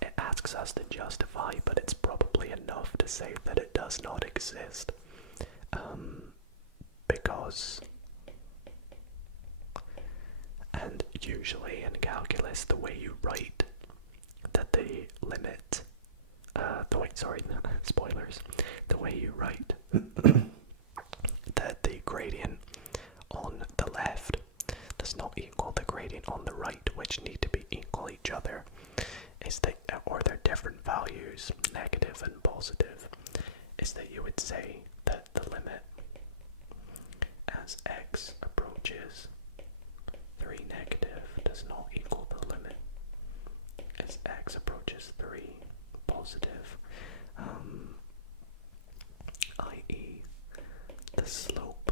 It asks us to justify, but it's probably enough to say that it does not exist. Because, and usually in calculus, the way you write that the limit, spoilers, the way you write that the gradient on the left does not equal the gradient on the right, which need to be equal each other, is that, or they're different values, negative and positive, is that you would say that the limit as x approaches 3 negative does not equal the limit as x approaches 3 positive, i.e. the slope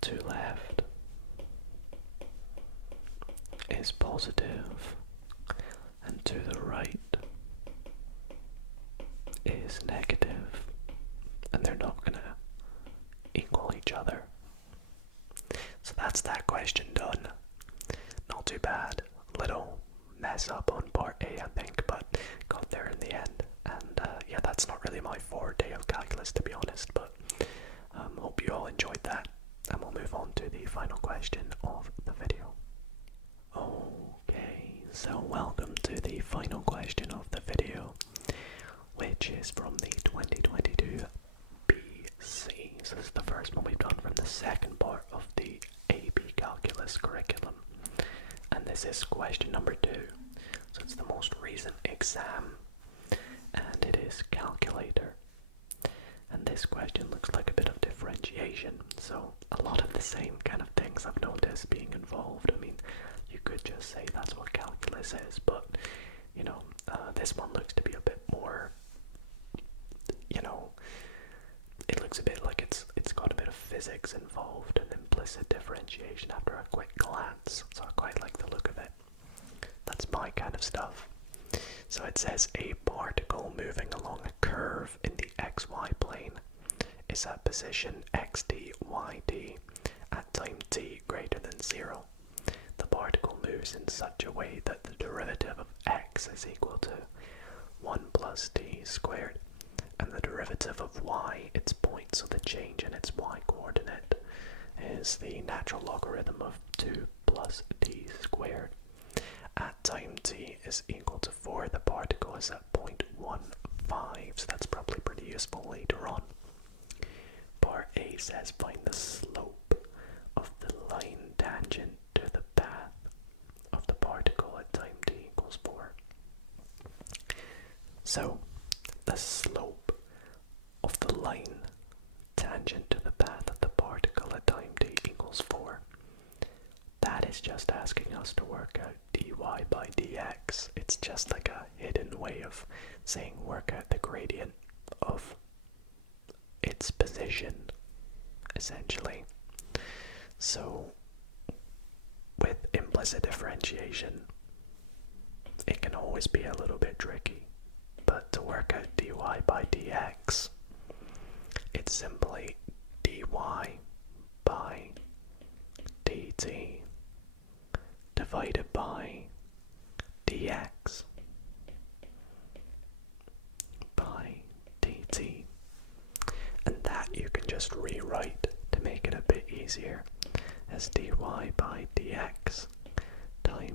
to left is positive and to the right is negative, and they're not going to equal each other. So that's that question done. Not too bad. Little mess up on part A, I think, but got there in the end. And yeah, that's not really my forte of calculus, to be honest, but hope you all enjoyed that. And we'll move on to the final question of the video. Okay, so welcome to the final question of the video, which is from the 2022 BC. So this is the first one we've done from the second part of the AB Calculus curriculum. And this is question number 2. So it's the most recent exam, and it is calculator. And this question looks like a bit of differentiation, so a lot of the same kind of things I've noticed being involved. I mean, you could just say that's what calculus is, but, you know, this one looks to be a bit more, you know, it looks a bit like it's got a bit of physics involved and implicit differentiation after a quick glance, so I quite like the look of it. That's my kind of stuff. So it says a particle moving along a curve in the xy plane is at position xt, yt at time t greater than 0. The particle moves in such a way that the derivative of x is equal to 1 plus t squared, and the derivative of y, its point, so the change in its y coordinate, is the natural logarithm of 2 plus t squared. At time t is equal to 4, the particle is at 0.15, so that's probably pretty useful later on. Part A says find the slope of the line tangent to the path of the particle at time t equals 4. So, the slope of the line tangent to the path of the particle at time t equals 4. That is just asking us to work out dy by dx. It's just like a hidden way of saying work out the gradient of its position, essentially. So, with implicit differentiation, it can always be a little bit tricky. But to work out dy by dx, it's simply dy by dt divided by dx by dt. And that you can just rewrite to make it a bit easier as dy by dx dy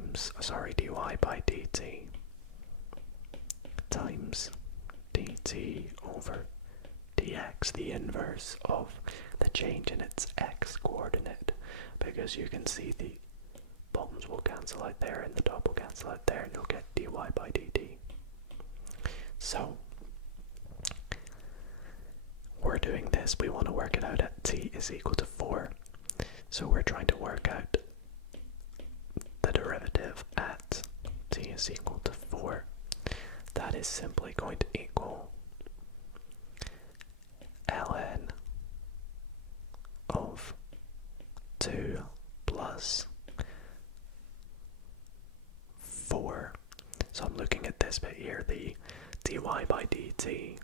by dt times dt over dx, the inverse of the change in its x coordinate, because you can see the bottoms will cancel out there and the top will cancel out there, and you'll get dy by dt. So we're doing this, we want to work it out at t is equal to 4. So we're trying to work out the derivative at t is equal to 4. That is simply going to equal ln of 2 plus 4. So I'm looking at this bit here, the dy by dt,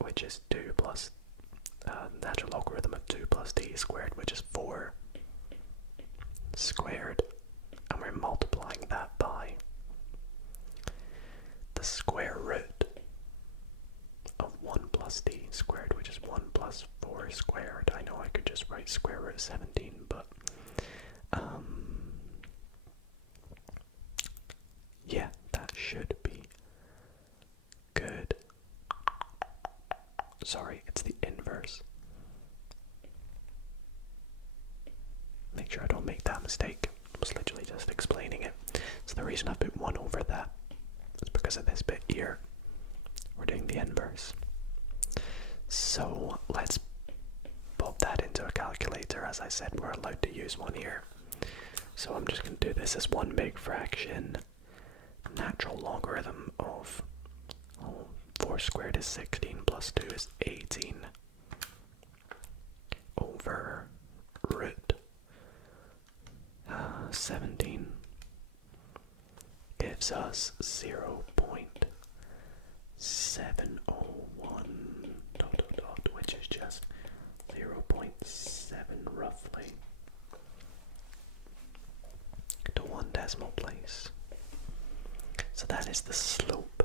which is 2 plus natural logarithm of 2 plus t squared, which is 4 squared, and we're multiplying that by the square root of 1 plus t squared, which is 1 plus 4 squared. I know I could just write square root of 17, but yeah, that should be good. Sorry, it's the inverse. Make sure I don't make that mistake. I was literally just explaining it. So the reason I put 1 over that is because of this bit here. We're doing the inverse. So let's pop that into a calculator. As I said, we're allowed to use one here. So I'm just going to do this as one big fraction. Natural logarithm of 4 squared is 16 plus 2 is 18 over root 17 gives us 0.701 ... which is just 0.7 roughly to 1 decimal place. So that is the slope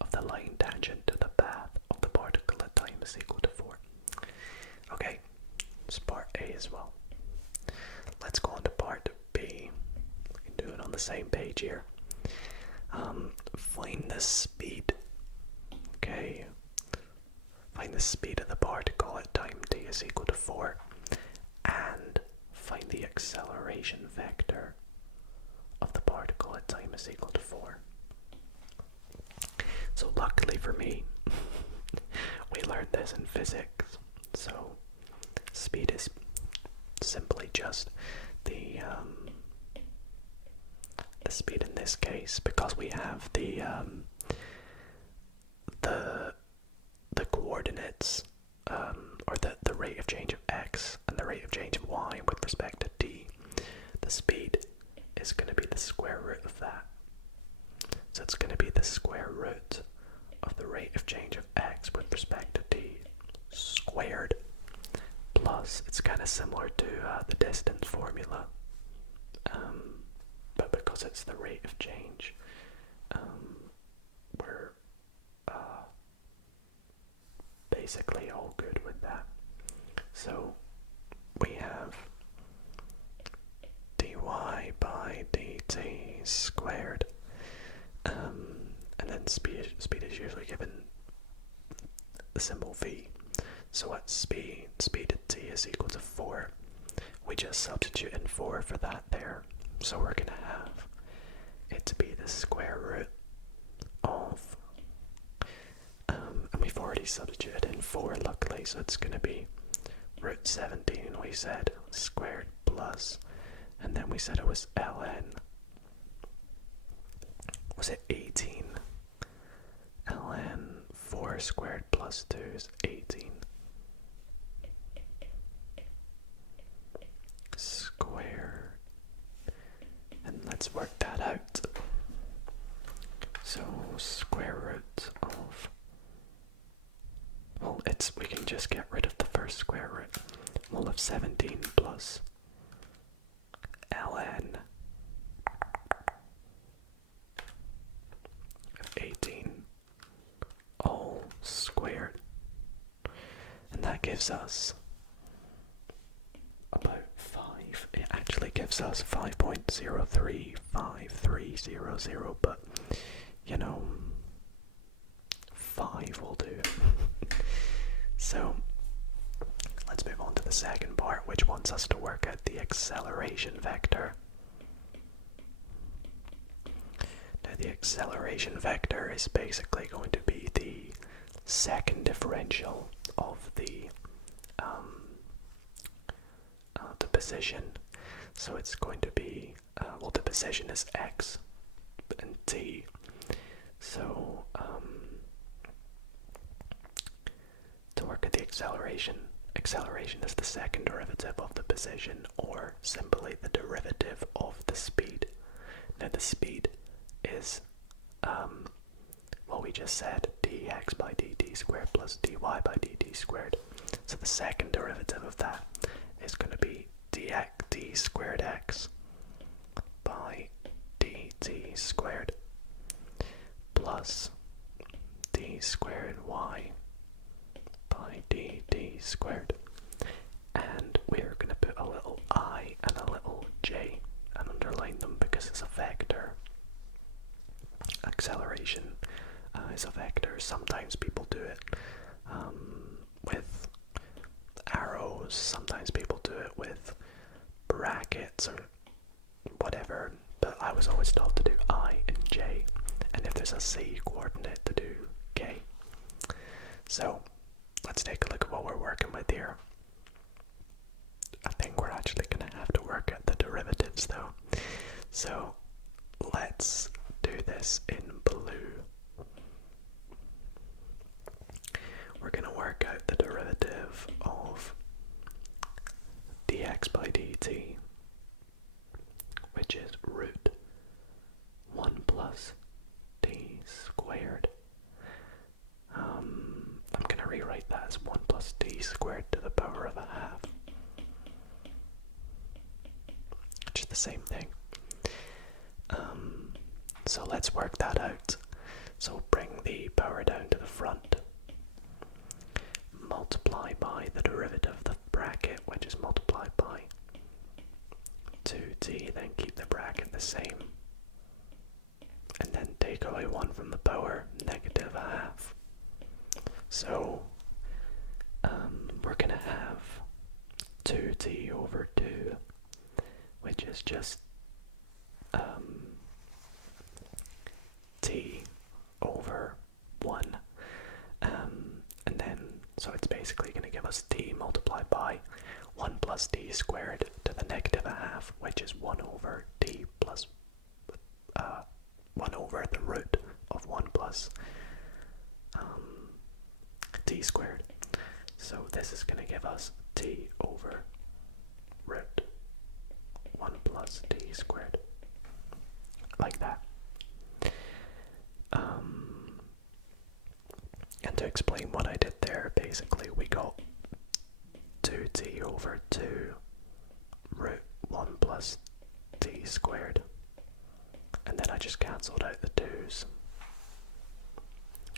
of the line tangent to the path of the particle at time is equal to 4. Okay, it's part A as well. Let's go on to part B. We can do it on the same page here. Find the speed. Okay. Find the speed of the particle at time t is equal to 4. And find the acceleration vector of the particle at time is equal to 4. So luckily for me, we learned this in physics. So speed is simply just the speed in this case, because we have the coordinates, or the rate of change of x and the rate of change of y with respect to t. The speed is going to be the square root of that. So it's going to be the square root of the rate of change of x with respect to t squared, plus it's kind of similar to the distance formula, but because it's the rate of change, we're basically all good with that. So we have dy by dt squared, and then speed is usually given the symbol v. So at speed at t is equal to 4. We just substitute in 4 for that there. So we're going to have it to be the square root of, and we've already substituted in 4 luckily, so it's going to be root 17, we said, squared plus, and then we said it was ln, was it 18? Ln 4 squared plus 2 is 18 squared, and let's work that out. So square root of, well, we can just get rid of the first square root. We'll have 17 plus ln of 18 all squared, and that gives us about 5. It actually gives us 5.035300, but you know, 5 will do. So let's move on to the second part, which wants us to work out the acceleration vector. Now the acceleration vector is basically going to be the second differential of the position. So it's going to be, well, the position is x and t. So to work at the acceleration is the second derivative of the position, or simply the derivative of the speed. Now the speed is what we just said, dx by dt squared plus dy by dt squared. So the second derivative of that is going to be d squared x by dt squared plus d squared y by dt squared. And we're going to put a little I and a little j and underline them because it's a vector. Acceleration is a vector. Sometimes people do it with arrows, sometimes people do it with brackets or whatever, but I was always taught to do I and j, and if there's a c coordinate, to do k. So let's take a look at what we're working with here. I think we're actually going to have to work at the derivatives though. So let's do this in blue. We're going to work out the derivative of dx by dt, which is root 1 plus d squared. I'm going to rewrite that as 1 plus d squared to the power of a half, which is the same thing. So let's work that out. So bring the power down to the front, multiply by the derivative of the bracket, which is multiplied by 2t, then keep the bracket the same, and then take away 1 from the power, negative a half. So we're going to have 2t over 2, which is just t over 1, and then so it's basically going to give us t multiplied by 1 plus d squared to the negative a half, which is 1 over d plus 1 over the root of 1 plus d squared. So this is going to give us t over root 1 plus d squared, like that. And to explain what I did there, basically we got 2t over 2 root 1 plus d squared, and then I just cancelled out the 2's,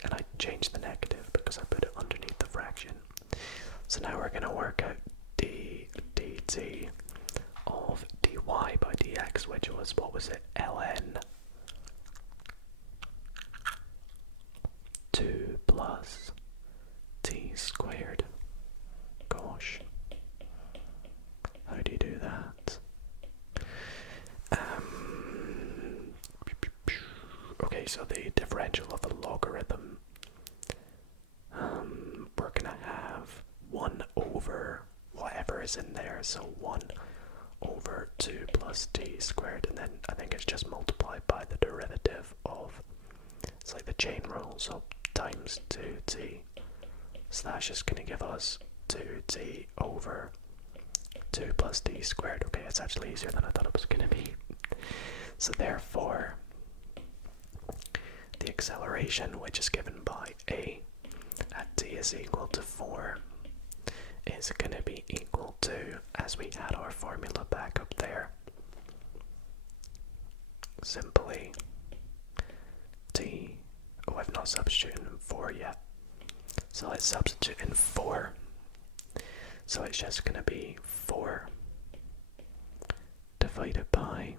and I changed the negative because I put it underneath the fraction. So now we're going to work out dt of dy by dx, which was, what was it, ln 2 plus t squared. Gosh, how do you do that? Okay, so the differential of a logarithm, we're gonna have 1 over whatever is in there, so 1 over 2 plus t squared, and then I think it's just multiplied by the derivative of, it's like the chain rule, so times 2t. So that's just going to give us 2t over 2 plus t squared. Okay, it's actually easier than I thought it was going to be. So therefore, the acceleration, which is given by a at t is equal to 4, is going to be equal to, as we had our formula back up there, simply t, oh, I've not substituted in 4 yet, so let's substitute in 4. So it's just going to be 4 divided by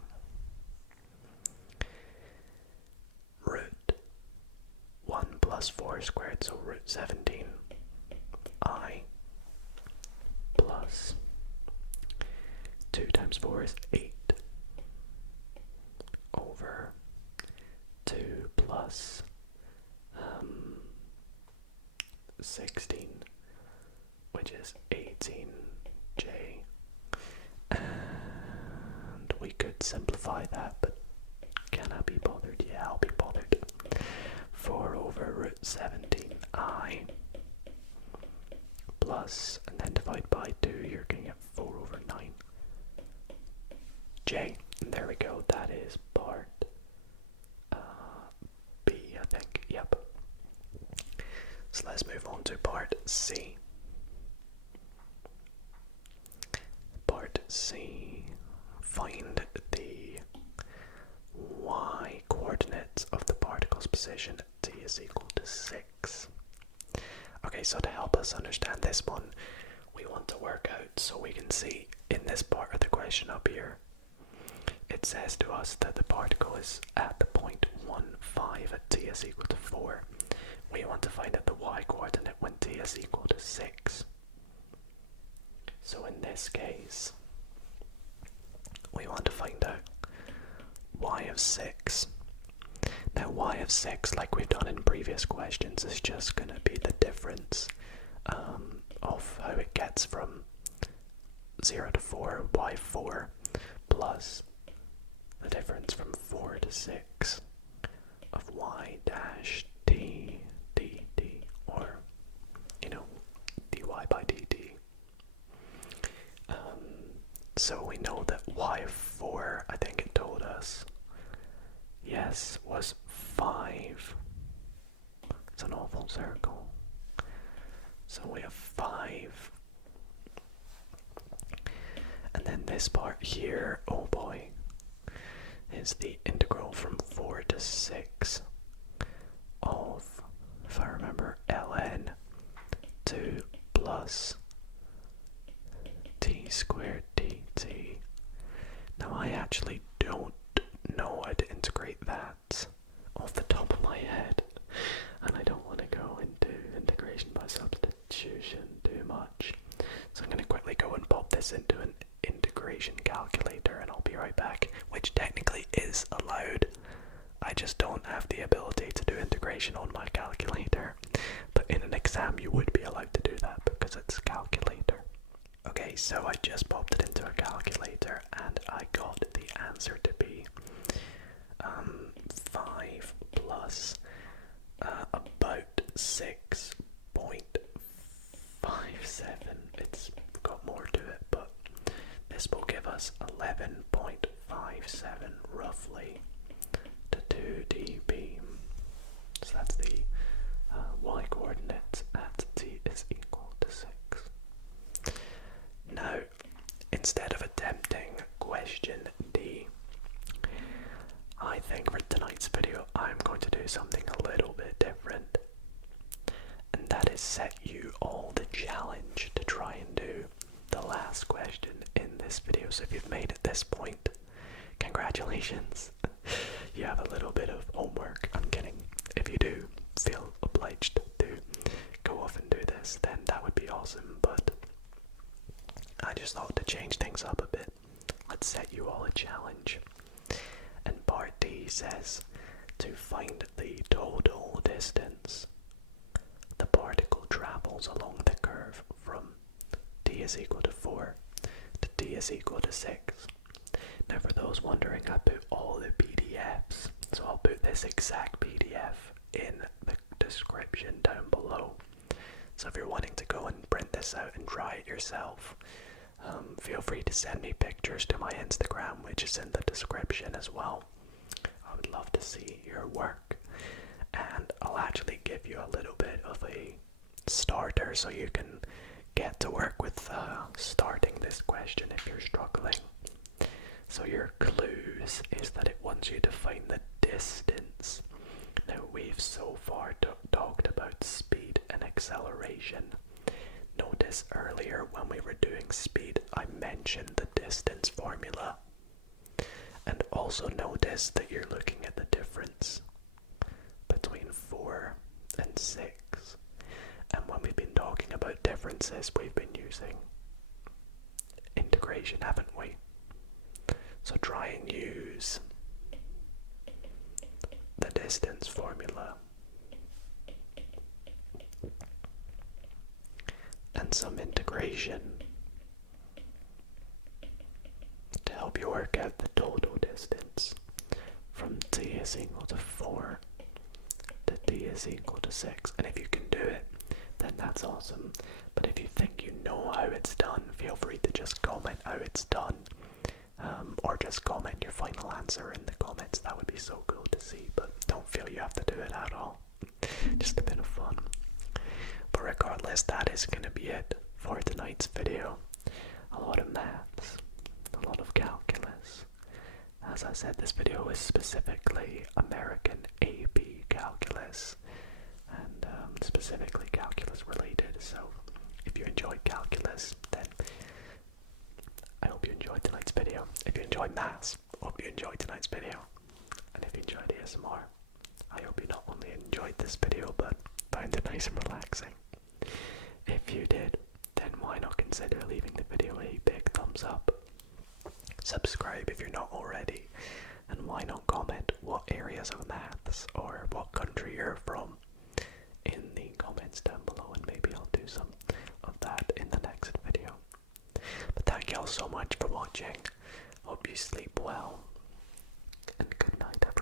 root 1 plus plus 4 squared, so root 17I plus 2 times 4 is 8 over 2 plus 16, which is 18J. And we could simplify that, but can I be bothered? Yeah, I'll be bothered. 4 over root 17I plus, and then divide by 2, you're going to get 4 over 9J. And there we go, that is part B, I think. Yep. So let's move on to part C. Part C, find the y coordinates of the particle's position at t is equal to 6. Okay, so to help us understand this one, we want to work out, so we can see in this part of the question up here, it says to us that the particle is at the point 1, 5 at t is equal to 4. We want to find out the y coordinate when t is equal to 6. So in this case, we want to find out y of 6. Now y of 6, like we've done in previous questions, is just going to be the difference of how it gets from 0 to 4, y4, plus the difference from 4 to 6 of y dash d dt, or, dy by dt. So we know that y of 4, I think it told us, yes, was 5. It's an oval circle. So we have 5. And then this part here, oh boy, is the integral from 4 to 6 of, if I remember, ln 2 plus t squared dt. Now I actually don't know how to integrate that off the top of my head, and I don't want to go into integration by substitution too much, so I'm going to quickly go and pop this into an integration calculator, and I'll be right back, which technically is allowed. I just don't have the ability to do integration on my calculator, but in an exam you would be allowed to do that because it's calculator. Okay, so I just popped it into a calculator and I got the answer to be 5 plus about 6.57. It's got more to it, but this will give us 11.57 roughly to 2 dB. So that's the y coordinate at t is equal to 6. Now, instead of attempting question D, I think for tonight's video I'm going to do something a little bit different, and that is set you all the challenge to try and do the last question in this video. So if you've made it this point, congratulations. You have a little bit of homework. I'm kidding. If you do feel obliged to go off and do this, then that would be awesome, but I just thought to change things up a bit, let's set you all a challenge. And part D says to find the total distance the particle travels along the curve from t is equal to 4 to t is equal to 6. Now for those wondering, I put all the PDFs, so I'll put this exact PDF in the description down below. So if you're wanting to go and print this out and try it yourself, feel free to send me pictures to my Instagram, which is in the description as well. I would love to see your work, and I'll actually give you a little bit of a starter so you can get to work with starting this question if you're struggling. So your clues is that it wants you to find the distance. Now we've so far talked about speed and acceleration. Notice earlier when we were doing speed, I mentioned the distance formula. And also notice that you're looking at the difference between 4 and 6. And when we've been talking about differences, we've been using integration, haven't we? So try and use the distance formula and some integration to help you work out the total distance from t is equal to 4 to t is equal to 6. And if you can do it, then that's awesome. But if you think you know how it's done, feel free to just comment how it's done. Or just comment your final answer in the comments. That would be so cool to see, but don't feel you have to do it at all. Just a bit of fun. But regardless, that is going to be it for tonight's video. A lot of maths, a lot of calculus. As I said, this video is specifically American AP calculus, and specifically calculus related. So if you enjoyed calculus, then I hope you enjoyed tonight's video. If you enjoyed maths, I hope you enjoyed tonight's video. And if you enjoyed ASMR, I hope you not only enjoyed this video, but found it nice and relaxing. If you did, then why not consider leaving the video a big thumbs up? Subscribe if you're not already, and why not comment what areas of maths or what country you're from in the comments down below, and maybe I'll do some of that in the next video. But thank you all so much for watching. Hope you sleep well, and good night, everyone.